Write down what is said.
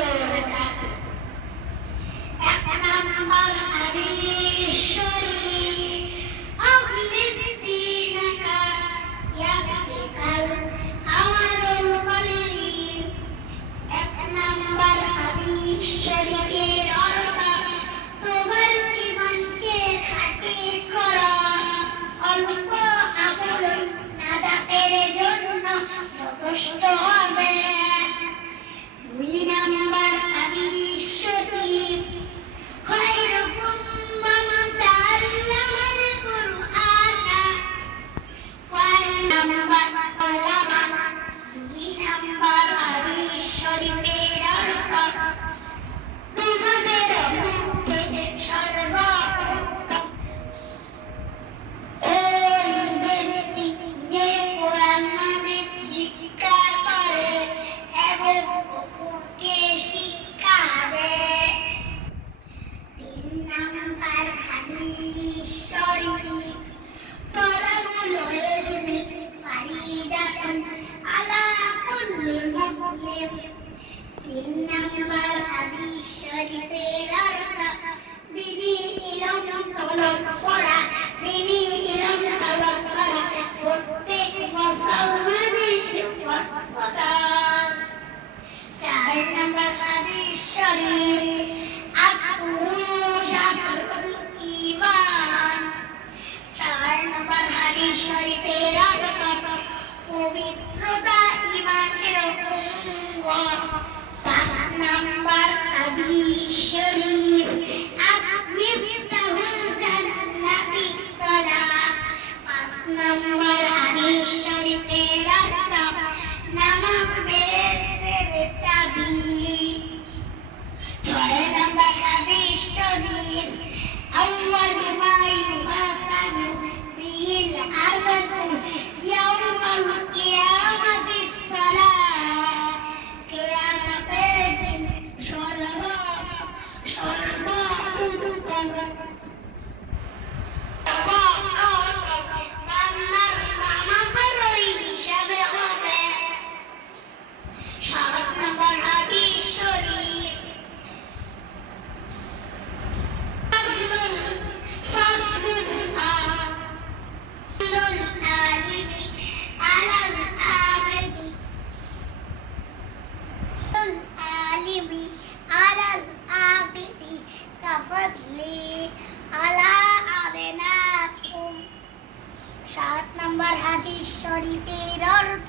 وبركاته. احنا هذه الشريك أخلص دينك يكفيك الأمل القليل. احنا هذه الشريك তোমার জীবনকে খাঁটি করো, অল্প আমলই নাজাতের জন্য যথেষ্ট হবে। 2 নাম্বার হাদিস শরীফ, খায়রুকুম মান তাআল্লামাল কুরআনা ওয়া 2 নাম্বার হাদিস শরীফের অর্থ তোমাদের মধ্যে সর্বোত্তম ওই ব্যক্তি যে কোরআন মানে শিক্ষা করে এবং অপরকে শিক্ষা দেয়। 3 নাম্বার হাদিস শরীফ, তলাবুল ইলমি ফারিদাতুন আলা কুল্লি মুসলিম। 3 নাম্বার হাদিস শরীফের অর্থ দিনী ইলম তলব করা, দিনী ইলম তলব করা প্রত্যেক মুসলমানের ফরজ। 4 নাম্বার হাদিস শরীফ, শাতরুল ঈমান। 4 নাম্বার হাদিস শরীফের অর্থ পবিত্রতা ঈমানের অঙ্গ। 5 নাম্বার হাদিস শরীফ, মিফতাহুল জান্নাতিস সালাত। 5 নাম্বার হাদিস শরীফের অর্থ নামাজ বেহেশতের চাবি। 6 নাম্বার হাদিস শরীফ, আউয়ালু মা ইউহাসাবু বিহিল আবদু ইয়াউমাল কিয়ামাতিস সালাত। কিয়ামতের দিন সর্বোত্তম নামাজের ওই হিসাবে হবে। 7 নম্বর হাদিস শরীফ, ফাদলুল আলিমি আলাল আবিদি, আলিমি আলাল আবিদি কাফাদলি আলা আদনাকুম। 7 নম্বর হাদিস শরীফের অর্থ